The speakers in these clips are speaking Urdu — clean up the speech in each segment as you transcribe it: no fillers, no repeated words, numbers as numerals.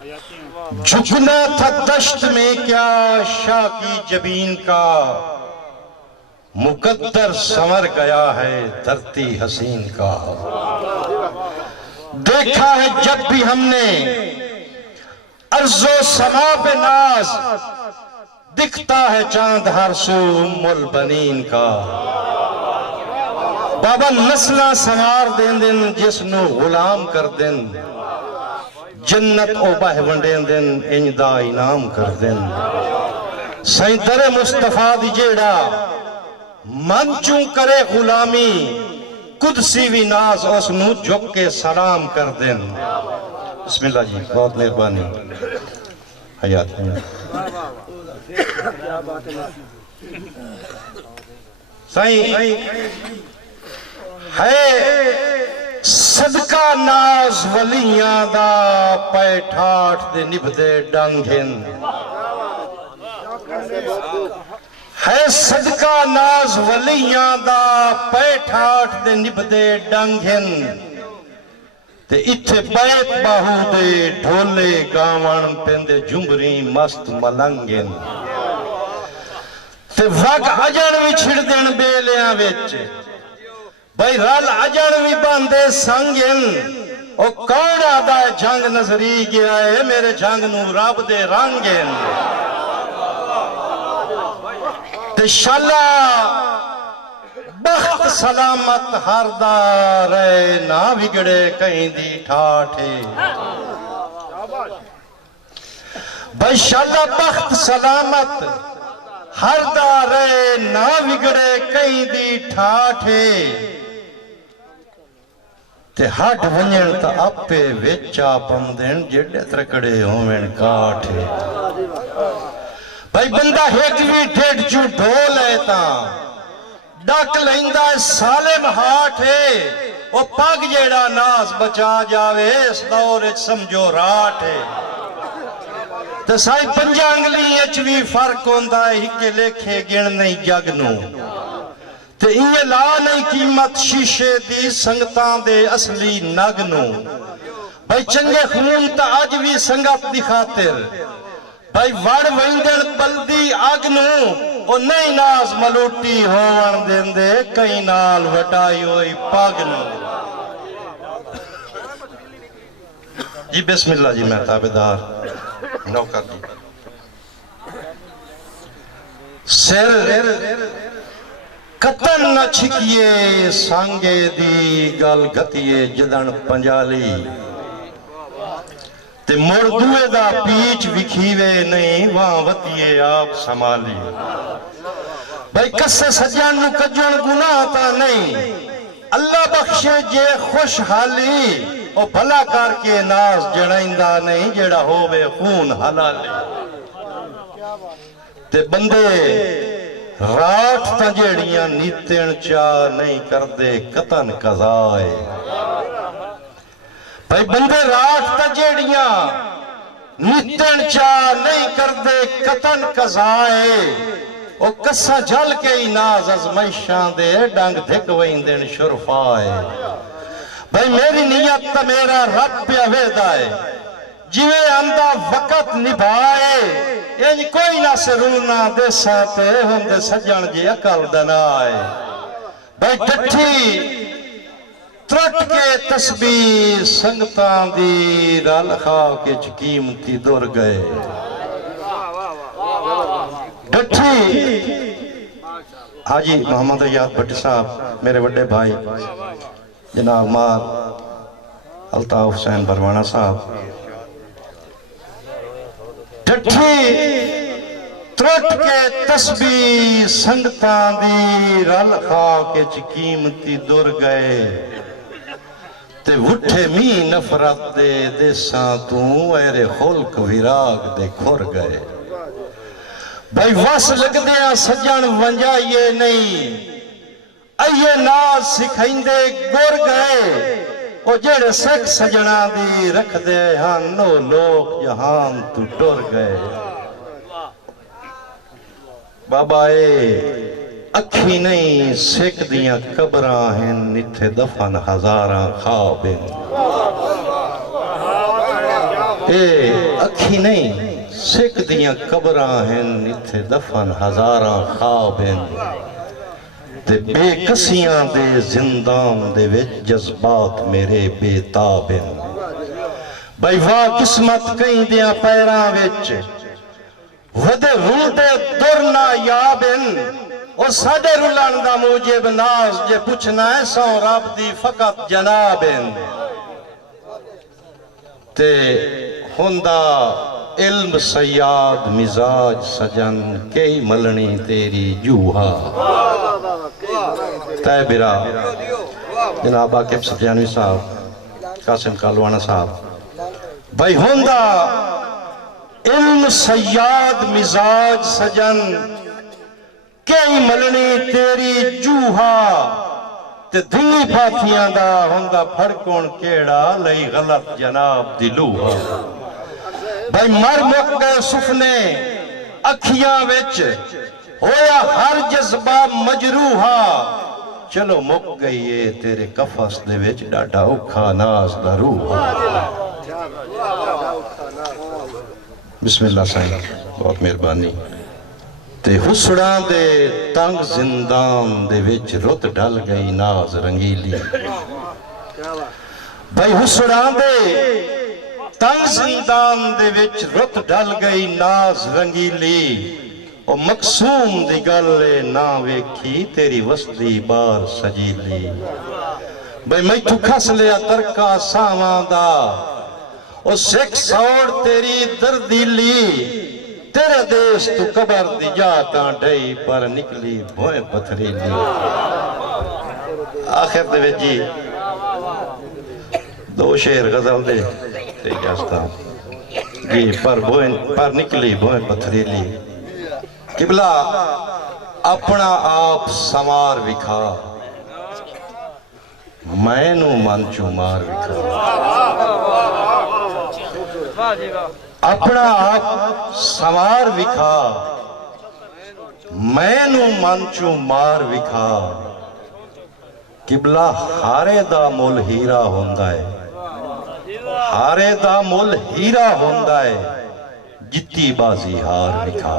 جھکنا تھا دشت میں کیا شاہ کی جبین کا، مقدر سنور گیا ہے دھرتی حسین کا۔ دیکھا ہے جب بھی ہم نے ارض و سما پہ ناز، دکھتا ہے چاند ہر سو ام البنین کا۔ بابا نسلہ سنوار دین دن جس نو غلام کر دن، جنت او بہ ونڈین دن انجدہ انعام کر دن۔ سائیں در مصطفیٰ دی جیڑا من چوں کرے غلامی، قدسی وی ناز اس نو جھک کے سلام کر دن۔ بسم اللہ جی، بہت مہربانی، حیات ہے۔ سائیں ہے صدقہ ناز ولیاں دا، پے ٹھاٹھ دے نبھدے ڈنگھن۔ ہے صدقہ ناز ولیاں دا، پے ٹھاٹھ دے نبھدے ڈنگھن۔ تے اتھے بیت باہو دے ڈھولے گاون پندے جمبری مست ملنگن۔ تے وگ اجڑ بھی چھڑ دین بیلیاں وچ، بھائی رال اجڑ بھی باندے سنگن۔ او کوڑا دا جنگ نظری گیا ہے، میرے جنگ نو رب دے رنگن۔ تے شالا بخت سلامت ہر دار ہے، نہ بگڑے کہیں دی ٹھاٹھے۔ بھائی شالا بخت سلامت ہر دار ہے، نہ بگڑے کہیں دی ٹھاٹھے۔ تے ہٹ ونجن تا اپے ویچا پمدن، جڑے ترکڑے ہومن کاٹھے۔ بھائی بندہ ایک بھی ڈیڑھ جو ڈھول ہے تا ڈاک لیندہ سالم ہاتھ ہے، وہ پاک جیڑا ناز بچا جاوے اس دور اچ سمجھو راٹھ ہے۔ تے سائی پنجانگلی اچ بھی فرق ہوندہ ہے، ہکے لکھے گن نہیں جگنو۔ تے یہ لا نہیں قیمت شیشے دی سنگتان دے اصلی نگنو۔ بھائی چنگے خون تا آج بھی سنگت دی خاطر، بھائی وڑ ویندن بلدی آگنو، او نئی ناز ملوٹی ہوون دین دے کئی نال وٹائی ہوئی پاگنو۔ جی بسم اللہ جی، میں تابدار نوکر جی۔ سر قطن نہ چھکیے سانگے دی گل گھتیے جدن پنجالی، تے مردوے دا پیچ وکھیوے نہیں وہاں وطیے آپ سمالی۔ بھائی کسے سجان نو کجن گناہ تا نہیں، اللہ بخشے جے خوشحالی، او بھلا کر کے ناز جڑائندہ نہیں جڑا ہووے خون حلالی۔ تے بندے راٹھ تجیڑیاں نیتن چاہ نہیں کر دے قطن قضائے۔ بھائی بندے راٹھ تجیڑیاں نیتن چاہ نہیں کر دے قطن قضائے۔ او کسا جل کے ہی ناز ازمائشاں دے ڈنگ دھک ویندن شرفائے۔ بھائی میری نیت تا میرا رب پہ ویدائے، جوے اندہ وقت نبھائے، یہ کوئی نہ سرولنا دے ساتے ہم دے سجن جی اکل دنائے۔ بھائی ڈٹھی ترٹ کے تسبیح سنگتان دی رال خواہ کے قیمتی دور گئے۔ ڈٹھی حاجی محمد عیاد بھٹی صاحب، میرے بڑے بھائی جناب مار الطاف حسین بروانہ صاحب، ڈٹھی ترٹ کے تسبیح سنگتان دی رل خواہ کے قیمتی دور گئے۔ تے وٹھے می نفرت دے دیساں توں ایرے خلق ویراگ دے کھور گئے۔ بھائی وس لگ دیا سجن ونجائیے نہیں، ایے ناز سکھائندے گور گئے۔ او جڑے سکھ سجنہ دی رکھ دے ہنو لوگ جہان تو ٹور گئے۔ بابا اکھی نہیں سکھ دیاں قبراں ہیں، نتھے دفن ہزاراں خواب ہیں۔ اکھی نہیں سکھ دیاں قبراں ہیں اتھے دفن ہزاراں خواب ہیں تے بے کسیاں دے زندان دے وچ جذبات میرے بے تاب ہیں بھائی واہ قسمت کہیں دیاں پیراں وچ ودے رولدے درنا یابن اور ساڑے رولان دا موجب ناز جے پوچھنا ہے سو رب دی فقط جنابن تے ہندہ علم سیاد مزاج سجن کئی ملنی تیری جوہا تیبرہ جناب آقب سفیانوی صاحب قاسم کالوانہ صاحب بھائی ہندہ علم سیاد مزاج سجن کئی ملنی تیری جوہا تے دھنی پھاتیاں دا ہندہ پھڑکون کیڑا لئی غلط جناب دلوہا بھائی مر مک گئے سفنے اکھیاں وچ ہویا ہر جذبہ مجروحا چلو مک گئی ہے تیرے کفس دے وچ ڈاٹا اکھا ناز دا روحا بسم اللہ صاحب بہت مہربانی تے حسڑاں دے تنگ زندان دے وچ رت ڈل گئی ناز رنگیلی بھائی حسڑاں دے تنگ زندان دے وچ رت ڈل گئی ناز رنگیلی او مقصوم دی گلے نا ویکھی تیری وسطی بار سجیلی بھائی میں تو کھس لیا ترکا ساواں دا او سکھ سوڑ تیری دردیلی تیرے دیس تو قبر دی جاتا ڈھائی پر نکلی بھوئے پتھریلی آخر دے جی دو شعر غزل دے اجازتا جی پر نکلی بھوئے پتھریلی قبلہ اپنا آپ سمار وکھا میں نو منچو مار وکھا اپنا آپ سوار وکھا میں نو منچو مار وکھا قبلہ ہارے دا مول ہیرا ہوندہ ہے ہارے دا مول ہیرا ہوندہ ہے جتی بازی ہار وکھا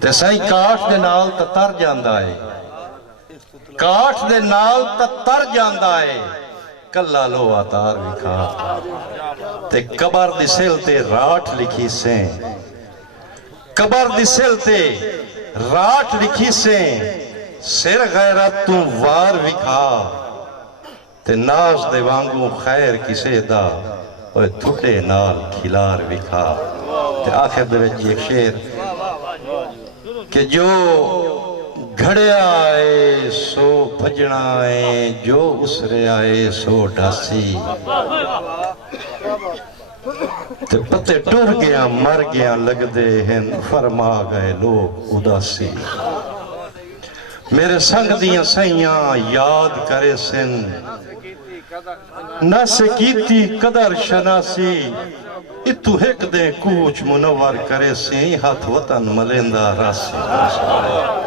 تے سائیں کاٹ دے نال تتر جاندہ ہے کاٹ دے نال تتر جاندہ ہے کلہ لو آتار وکھا تے قبر دی سل تے راٹھ لکھی سیں قبر دی سل تے راٹھ لکھی سیں سر غیرت تو وار وکھا تے ناز دے وانگوں خیر کسے دا اور تھوٹے نال کھلار وکھا تے آخر دے وچ ایک شعر کہ جو گھڑے آئے سو بھجنا آئے جو اسرے آئے سو ڈاسی تے پتے ٹور گیا مر گیا لگ دے ہیں فرما گئے لوگ اداسی میرے سنگ دیاں سیاں یاد کرے سن نہ سے کیتی قدر شناسی اتو ہک دے کوچ منور کرے سی ہاتھ وطن ملیندہ راسی